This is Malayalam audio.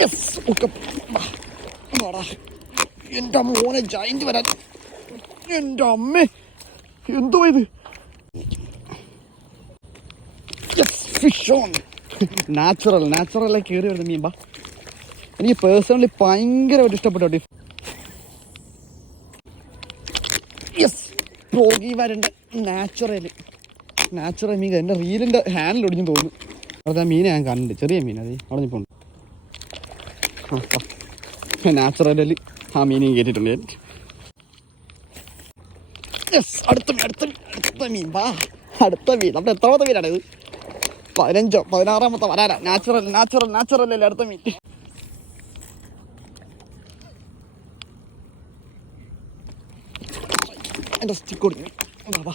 യെസ് ഒക്കെ വാടാ എൻ്റെ മോനെ ജയന്റ് വരാൻ. എൻ്റെ അമ്മേ എന്തോ ഇത്. Yes fish on. നാച്ചുറലായി കയറി വരുന്ന മീൻ. ബാ എനിക്ക് പേഴ്സണലി ഭയങ്കരമായിട്ട് ഇഷ്ടപ്പെട്ടു. യെസ് പോകി വരണ്ട നാച്ചുറൽ മീൻ. എൻ്റെ റീലിൻ്റെ ഹാൻഡിൽ ഒടിഞ്ഞു തോന്നുന്നു. അവിടുത്തെ മീനെ ഞാൻ കണ്ടിട്ടുണ്ട്, ചെറിയ മീൻ. അത് അവിടെ നിൽപ്പുണ്ട്. നാച്ചുറലി ആ മീനെയും കയറ്റിയിട്ടുണ്ട് ഞാൻ. യെസ് അടുത്ത മീൻ. വാ അടുത്ത മീൻ. നമ്മുടെ എത്രാമത്തെ മീനാണ് ഇത്? 15 16 വരാനാ. നാച്ചുറൽ അല്ലേ അടുത്ത മീൻ. എൻ്റെ സ്റ്റിക്ക് കൊടുത്തു. വാ